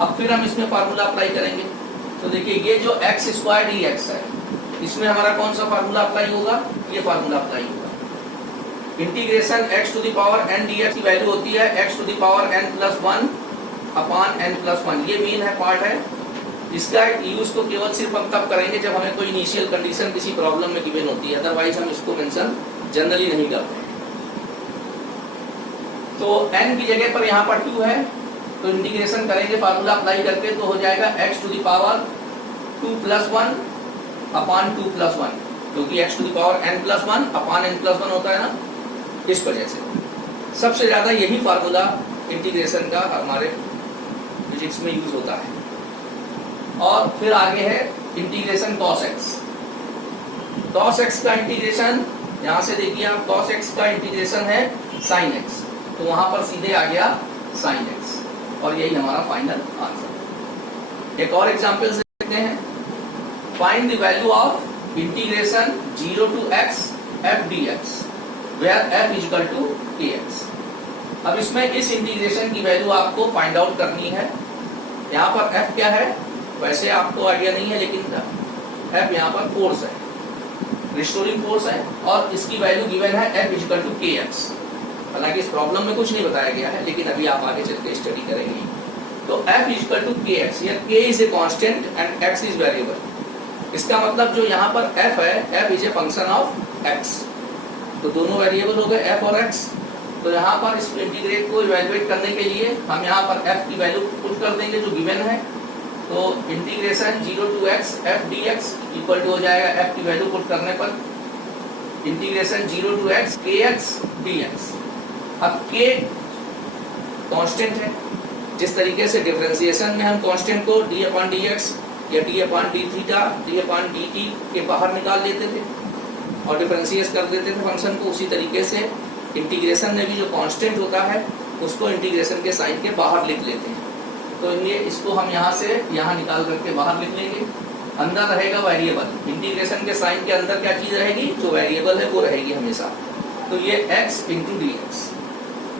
अब फिर हम इसमें फार्मूला अप्लाई करेंगे। तो देखिए ये जो x स्क्वायर dx है, इसमें हमारा कौन सा फार्मूला अप्लाई होगा, ये फार्मूला अप्लाई होगा। Integration x to the power n dx की वैल्यू होती है x to the power n plus 1 upon n plus 1। ये मेन है पार्ट है, इसका यूज तो केवल सिर्फ हम तब करेंगे जब हमें कोई इनिशियल कंडीशन किसी प्रॉब्लम में गिवन होती है, अदरवाइज हम इसको मेंशन जनरली नहीं करते हैं। तो n की जगह पर यहाँ पर 2 है, तो इंटीग्रेशन करेंगे फार्मूला अप्लाई करके, तो हो जाएगा x to the power 2 + 1 upon 2 + 1, क्योंकि x to the power n + 1 upon n + 1 होता है ना, इस वजह से सबसे ज्यादा यही फार्मूला इंटीग्रेशन का हमारे फिजिक्स में यूज होता है। और फिर आगे है integration cos x। cos x का इंटीग्रेशन यहाँ से देखिए आप, cos x का इंटीग्रेशन है sin x, तो वहां पर सीधे आ गया sin x, और यही हमारा फाइनल आंसर। एक और एग्जांपल से देखते हैं, find the value of integration 0 to x f dx where f = kx। अब इसमें इस इंटीग्रेशन की वैल्यू आपको फाइंड आउट करनी है। यहाँ पर f क्या है वैसे आपको आइडिया नहीं है, लेकिन f यहाँ पर फोर्स है, रिस्टोरिंग फोर्स है, और इसकी वैल्यू गिवन है f = kx। हालांकि इस प्रॉब्लम में कुछ नहीं बताया गया है, लेकिन अभी आप आगे चल के स्टडी करेंगे। तो f = kx, या k is a constant and x is variable. इसका मतलब जो यहाँ पर f है, f is a function of x, तो दोनों वेरिएबल हो गए f और x। तो यहाँ पर इस इंटीग्रेट को इवैल्यूएट करने के लिए हम यहाँ पर f की वैल्यू पुट कर देंगे जो गिवन है। तो integration 0 to x f dx equal to हो जाएगा f की वैल्यू पुट करने पर integration 0 to x kx dx। अब k कांस्टेंट है, जिस तरीके से डिफरेंशिएशन में हम कांस्टेंट को d/dx या d/dθ d/dt के बाहर निकाल लेते थे और डिफरेंशिएट कर देते थे फंक्शन को, उसी तरीके से इंटीग्रेशन में भी जो कांस्टेंट होता है उसको इंटीग्रेशन के साइन के बाहर लिख लेते हैं। तो ये इसको हम यहाँ से यहाँ निकाल करके बाहर लिख लेंगे। अंदर रहेगा वेरिएबल, इंटीग्रेशन के साइन के अंदर क्या चीज रहेगी, जो वेरिएबल है वो रहेगी हमेशा। तो ये x × dx।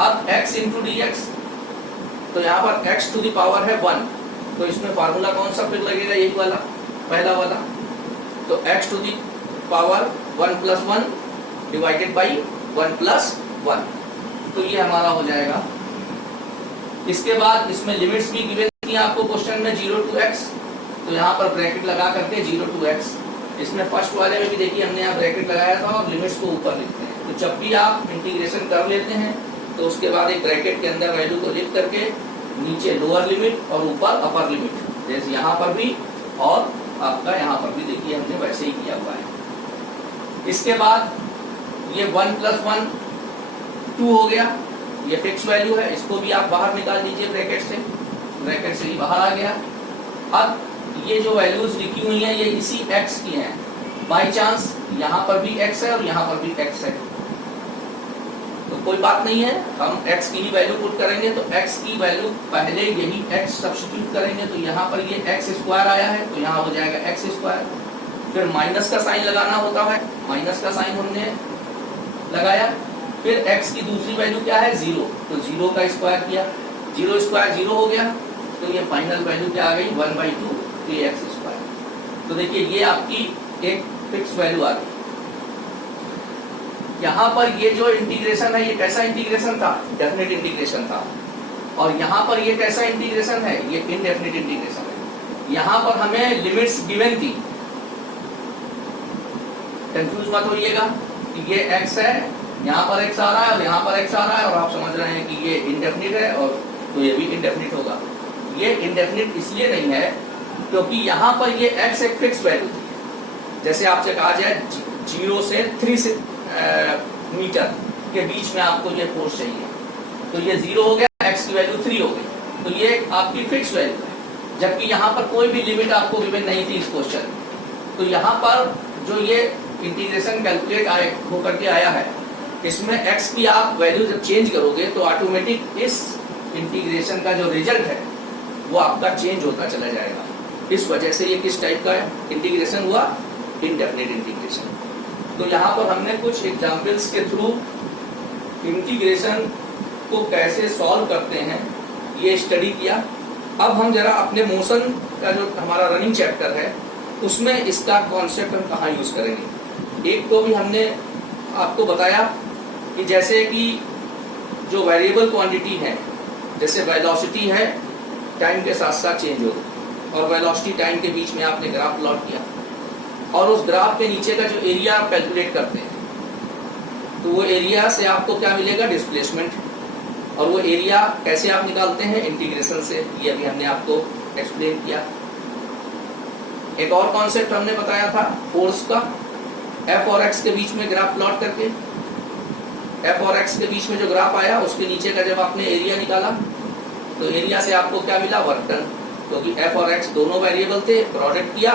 अब x × dx, तो यहाँ पर x टू द पावर है 1, तो इसमें फार्मूला कौन सा फिर लगेगा, यही वाला, पहला वाला। तो x to the power 1 + 1 divided by 1 + 1, तो ये हमारा हो जाएगा। इसके बाद इसमें लिमिट्स भी गिवन थी आपको क्वेश्चन में 0 to x, तो यहाँ पर ब्रैकेट लगा करके 0 to x। इसमें फर्स्ट वाले में भी देखिए हमने यहाँ ब्रैकेट लगाया था और लिमिट्स को ऊपर लिखते हैं। तो जब भी आप इंटीग्रेशन कर लेते हैं तो उसके बाद एक ब्रैकेट के अंदर वैल्यू को लिख करके नीचे लोअर लिमिट और ऊपर अपर लिमिट, जैसे यहाँ पर भी और आपका यहाँ पर भी देखिए हमने वैसे ही किया हुआ है। इसके बाद ये 1 + 1 2 हो गया, ये फिक्स वैल्यू है, इसको भी आप बाहर निकाल लीजिए ब्रैकेट से ही बाहर आ गया। अब ये जो वैल्यूज लिखी हुई हैं ये इसी x की हैं, बाय चांस यहाँ पर भी x है और यहाँ पर भी x है, तो कोई बात नहीं है, हम x की ही वैल्यू पुट करेंगे। तो x की वैल्यू पहले यही x सब्स्टिट्यूट करेंगे, तो यहाँ पर ये x² आया है, तो यहाँ हो जाएगा x²। फिर माइनस का साइन लगाना होता है, माइनस का साइन हमने लगाया। फिर x की दूसरी वैल्यू क्या है 0, तो 0 का स्क्वायर किया, 0² 0 हो गया, तो ये फाइनल वैल्यू क्या आ गई 1/2 kx²। तो देखिए ये आपकी एक फिक्स वैल्यू आ गई। यहाँ पर ये जो इंटीग्रेशन है ये कैसा इंटीग्रेशन था, डेफिनेट इंटीग्रेशन था, और यहाँ पर ये कैसा इंटीग्रेशन है, ये इनडेफिनेट इंटीग्रेशन है। यहाँ पर हमें लिमिट्स गिवन थी, कंफ्यूज मत होइएगा कि ये x है, यहाँ पर x आ रहा है और यहाँ पर x आ रहा है, और आप समझ रहे हैं कि ये इंडेफिनिट है और तो ये भी इंडेफिनिट होगा। ये इंडेफिनिट इसलिए नहीं है क्योंकि यहाँ पर ये x एक फिक्स वैल्यू थी। जैसे आपसे कहा जाए 0 से 3 मीटर के बीच में आपको ये फोर्स चाहिए, तो ये 0 हो गया, x की वैल्यू 3 हो गई, तो ये आपकी फिक्स वैल्यू है। जबकि यहाँ पर कोई भी लिमिट आपको गिवन नहीं थी इस क्वेश्चन में। तो यहाँ पर जो ये इंटीग्रेशन कैलकुलेट होकर के आया है, इसमें x की आप वैल्यू जब चेंज करोगे तो ऑटोमेटिक इस इंटीग्रेशन का जो रिजल्ट है वो आपका चेंज होता चला जाएगा। इस वजह से ये किस टाइप का इंटीग्रेशन हुआ, इनडेफिनिट इंटीग्रेशन। तो यहाँ पर हमने कुछ एग्जाम्पल्स के थ्रू इंटीग्रेशन को कैसे सॉल्व करते हैं ये स्टडी किया। अब हम जरा अपने मोशन का जो हमारा रनिंग चैप्टर है उसमें इसका कॉन्सेप्ट हम कहाँ यूज करेंगे। एक तो भी हमने आपको बताया कि जैसे कि जो वेरिएबल क्वांटिटी है, जैसे वेलोसिटी है, टाइम के साथ साथ चेंज होगी, और वेलोसिटी टाइम के बीच में आपने ग्राफ प्लॉट किया, और उस ग्राफ के नीचे का जो एरिया आप कैलकुलेट करते हैं, तो वो एरिया से आपको क्या मिलेगा? डिस्प्लेसमेंट। और वो एरिया कैसे आप निकालते हैं? इंटीग्रेशन से। ये अभी हमने आपको एक्सप्लेन किया। एक और कॉन्सेप्ट हमने बताया था फोर्स का, एफ और एक्स के बीच में ग्राफ प्लॉट करके। एफ और एक्स के बीच में जो ग्राफ आया उसके नीचे का जब आपने एरिया निकाला तो एरिया से आपको क्या मिला? Work done. क्योंकि एफ और एक्स दोनों वेरिएबल थे, प्रोडक्ट किया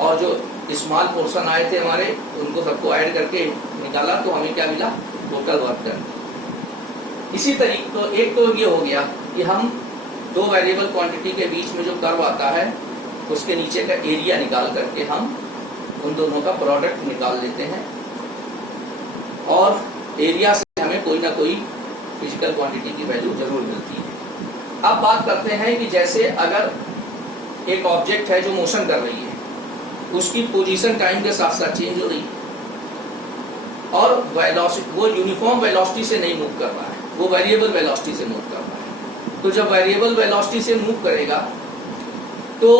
और जो स्मॉल पोर्शन आए थे हमारे उनको सबको ऐड करके निकाला तो हमें क्या मिला? Total work done. इसी तरीके तो एक तो ये हो गया कि हम दो वेरिएबल क्वांटिटी के बीच में जो कर्व आता है उसके नीचे का एरिया निकाल करके हम उन दोनों का प्रोडक्ट निकाल लेते हैं, और एरिया से हमें कोई ना कोई फिजिकल क्वांटिटी की वैल्यू जरूर मिलती है। अब बात करते हैं कि जैसे अगर एक ऑब्जेक्ट है जो मोशन कर रही है, उसकी पोजीशन टाइम के साथ साथ चेंज हो रही है और वेलोसिटी वो यूनिफॉर्म वेलोसिटी से नहीं मूव कर रहा है, वो वेरिएबल वेलोसिटी से मूव कर रहा है। तो जब वेरिएबल वेलोसिटी से मूव करेगा तो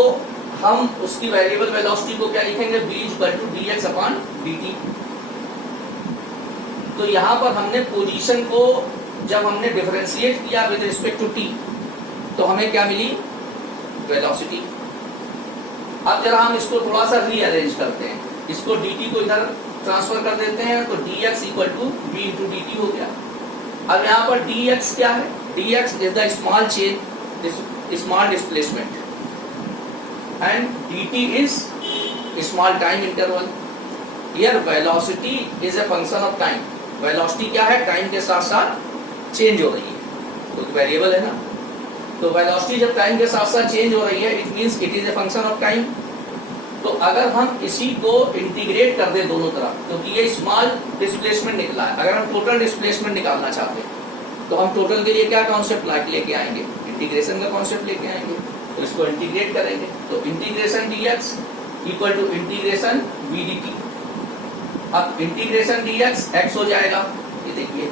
हम उसकी वेरिएबल वेलोसिटी को क्या लिखेंगे? v = dx/dt। तो यहाँ पर हमने पोजीशन को जब हमने डिफरेंशिएट किया विद रिस्पेक्ट टू t तो हमें क्या मिली? वेलोसिटी। अब जरा हम इसको थोड़ा सा रीअरेंज करते हैं, इसको dt को इधर ट्रांसफर कर देते हैं तो dx = v × dt हो गया। अब यहाँ पर dx क्या है? dx is the small change, small displacement, and dt is small time interval. Here velocity is a function of time. Velocity क्या है? टाइम के साथ साथ चेंज हो रही है, तो वेरिएबल है ना। तो वेलोसिटी जब टाइम के साथ साथ चेंज हो रही है it means it is a function of time. तो अगर हम इसी को इंटीग्रेट कर दें दोनों तरफ, क्योंकि ये स्मॉल डिस्प्लेसमेंट निकला है, अगर हम टोटल डिस्प्लेसमेंट निकालना चाहते हैं तो हम टोटल के लिए क्या कॉन्सेप्ट लेके आएंगे? इंटीग्रेशन का कॉन्सेप्ट लेके आएंगे। तो इसको इंटीग्रेट करेंगे तो integration dx = integration v dt। अब इंटीग्रेशन dx x हो जाएगा, ये देखिए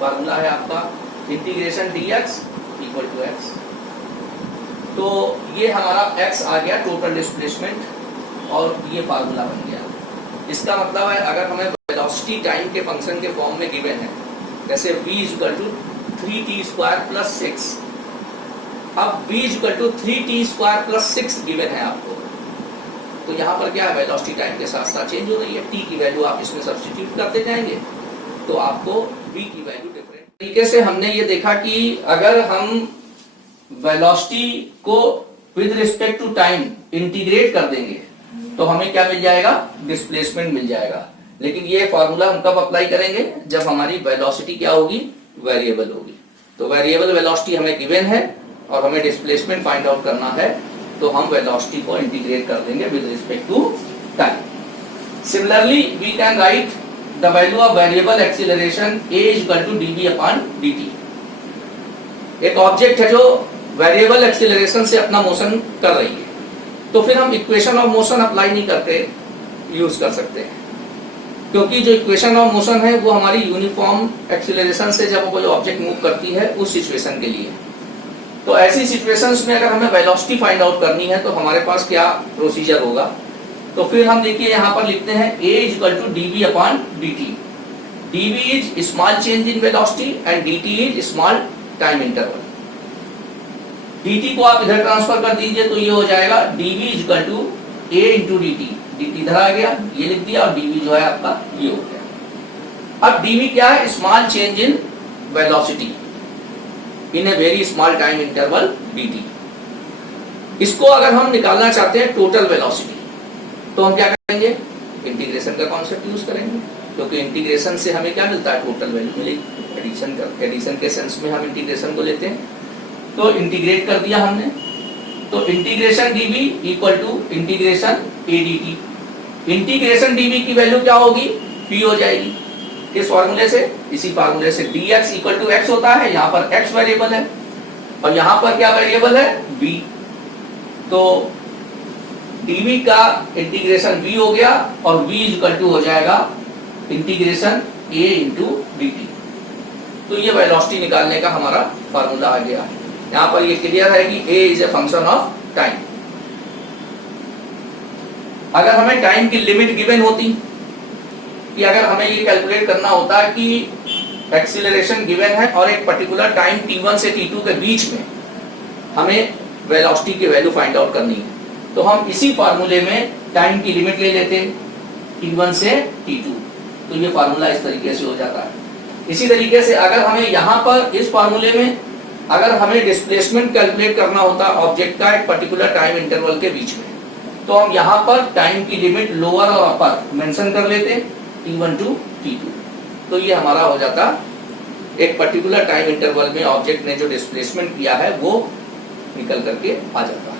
फार्मूला है आपका, इंटीग्रेशन dx = x। तो ये हमारा x आ गया टोटल डिस्प्लेसमेंट और ये फार्मूला बन गया। इसका मतलब है अगर हमें वेलोसिटी टाइम के फंक्शन के फॉर्म में गिवन है, जैसे v = 3t² + 6, अब v = 3t² + 6 गिवन है आपको, तो यहाँ पर क्या है? वेलोसिटी टाइम के साथ साथ चेंज हो रही है, t की वैल्यू आप इसमें सब्स्टिट्यूट करते जाएंगे तो आपको v की वैल्यू डिफरेंट तरीके से। हमने ये देखा कि अगर हम वेलोसिटी को with respect to time integrate कर देंगे तो हमें क्या मिल जाएगा? डिस्प्लेसमेंट मिल जाएगा। लेकिन ये फॉर्मूला हम कब अप्लाई करेंगे? जब हमारी वेलोसिटी क्या होगी? वेरिएबल होगी। तो वेरिएबल वेलोसिटी हमें गिवन है और हमें डिस्प्लेसमेंट फाइंड आउट करना है, तो हम वेलोसिटी को इंटीग्रेट कर देंगे with respect to time. Similarly we can write the value of variable acceleration a = dv/dt। एक ऑब्जेक्ट है जो वेरिएबल एक्सीलरेशन से अपना मोशन कर रही है, तो फिर हम इक्वेशन ऑफ मोशन अप्लाई नहीं करके यूज कर सकते हैं, क्योंकि जो इक्वेशन ऑफ मोशन है वो हमारी यूनिफॉर्म एक्सीलरेशन से जब कोई ऑब्जेक्ट मूव करती है उस सिचुएशन के लिए। तो ऐसी सिचुएशंस में अगर हमें वेलोसिटी फाइंड आउट करनी है तो हमारे पास क्या प्रोसीजर होगा? तो फिर हम देखिए यहाँ पर लिखते हैं a = dv/dt। dv is small change in velocity and dt is small time interval. dt को आप इधर ट्रांसफर कर दीजिए तो ये हो जाएगा dv = a × dt। dt इधर आ गया, ये लिख दिया, और dv जो है आपका ये हो गया। अब dv क्या है? Small change in velocity in a very small time interval dt। इसको अगर हम निकालना चाहते हैं टोटल वेलोसिटी तो हम क्या करेंगे? इंटीग्रेशन का कॉन्सेप्ट यूज करेंगे, क्योंकि इंटीग्रेशन से हमें क्या मिलता है? टोटल वैल्यू मिलेगी। एडिशन के सेंस में हम इंटीग्रेशन को लेते हैं। तो इंटीग्रेट कर दिया हमने, तो integration dv = integration a dt। Integration dv की वैल्यू क्या होगी? p हो जाएगी। किस फार्मूले से? इसी फार्मूले से। dx = x होता है, यहाँ पर x वेरिएबल है और यहाँ पर क्या वेरिएबल है? v। तो dv का इंटीग्रेशन v हो गया और v = हो जाएगा इंटीग्रेशन a × dt। तो ये वेलोसिटी निकालने का हमारा फार्मूला आ गया। यहाँ पर ये क्लियर है कि a is a function of time. अगर हमें टाइम की लिमिट गिवन होती कि अगर हमें ये कैलकुलेट करना होता कि एक्सीलरेशन गिवन है और एक पर्टिकुलर टाइम t1 से t2 के बीच में हमें वेलोसिटी की वैल्यू फाइंड आउट करनी है, तो हम इसी फार्मूले में टाइम की लिमिट ले लेते t1 से t2, तो ये फार्मूला इस तरीके से हो जाता है। इसी तरीके से अगर हमें यहाँ पर इस फार्मूले में अगर हमें डिस्प्लेसमेंट कैलकुलेट करना होता ऑब्जेक्ट का एक पर्टिकुलर टाइम इंटरवल के बीच में, तो हम यहाँ पर टाइम की लिमिट लोअर और अपर मेंशन कर लेते t1 टू t2, तो ये हमारा हो जाता एक पर्टिकुलर टाइम इंटरवल में ऑब्जेक्ट ने जो डिस्प्लेसमेंट किया है वो निकल करके आ जाता है।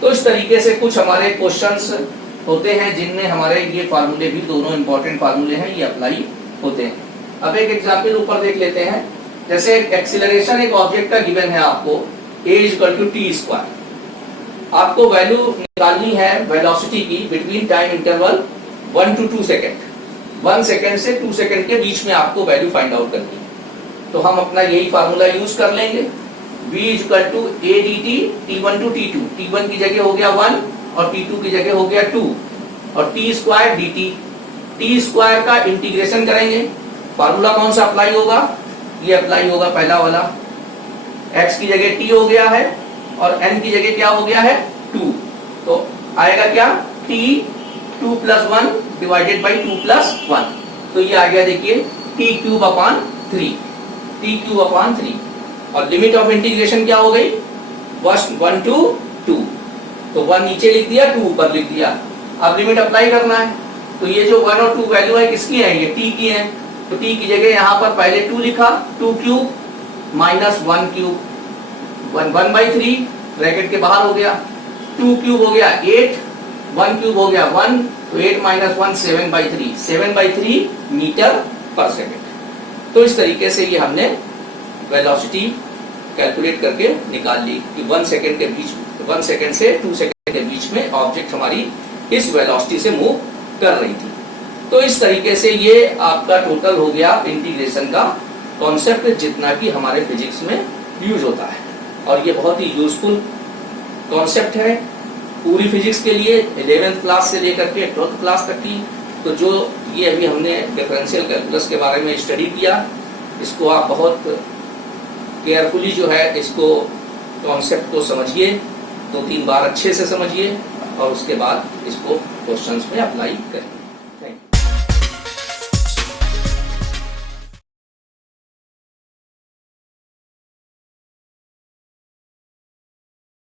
तो इस तरीके से कुछ हमारे क्वेश्चंस होते हैं जिनमें हमारे ये फार्मूले भी दोनों इंपॉर्टेंट फार्मूले हैं, ये अप्लाई होते हैं। अब एक एग्जाम्पल ऊपर देख लेते हैं। जैसे एक्सीलरेशन एक ऑब्जेक्ट का गिवन है आपको a=t², आपको वैल्यू निकालनी है वेलोसिटी की between time interval 1 to 2 second, 1 second से 2 सेकेंड के बीच में आपको वैल्यू फाइंड आउट करनी है। तो हम अपना यही फार्मूला यूज कर लेंगे, v=a/dt t1 to t2, t1 की जगह हो गया 1 और t2 की जगह हो गया 2 और t² dt, t² का इंटीग्रेशन करेंगे। फार्मूला कौन सा अप्लाई होगा, ये अप्लाई होगा पहला वाला, x की जगह t हो गया है और n की जगह क्या हो गया है 2, तो आएगा क्या t 2 + 1 डिवाइडेड बाई 2 + 1, तो ये आ गया देखिए t³ 3 और लिमिट ऑफ इंटीग्रेशन क्या हो गई 1 to 2, तो 1 नीचे लिख दिया 2 ऊपर लिख दिया। अब लिमिट अप्लाई करना है, तो ये जो 1 और 2 वैल्यू है किसकी है, ये t की है, तो t की जगह यहाँ पर पहले 2 लिखा, 2³ माइनस 1³ 1/3 ब्रैकेट के बाहर हो गया, 2³ हो गया 8, 1³ हो गया 1, तो 8 - 1 7/3 मीटर पर सेकेंड। तो इस तरीके से ये हमने वेलोसिटी कैलकुलेट करके निकाल ली कि 1 सेकेंड के बीच, 1 सेकेंड से 2 सेकेंड के बीच में ऑब्जेक्ट हमारी इस वेलोसिटी से मूव कर रही थी। तो इस तरीके से ये आपका टोटल हो गया इंटीग्रेशन का कॉन्सेप्ट, जितना कि हमारे फिजिक्स में यूज होता है, और ये बहुत ही यूजफुल कॉन्सेप्ट है पूरी फिजिक्स के लिए, 11th क्लास से लेकर के 12th क्लास तक की। तो जो ये अभी हमने डिफरेंशियल कैलकुलस के बारे में स्टडी किया, इसको आप बहुत केयरफुली जो है इसको कॉन्सेप्ट को समझिए, 2-3 बार अच्छे से समझिए और उसके बाद इसको क्वेश्चंस में अप्लाई करें।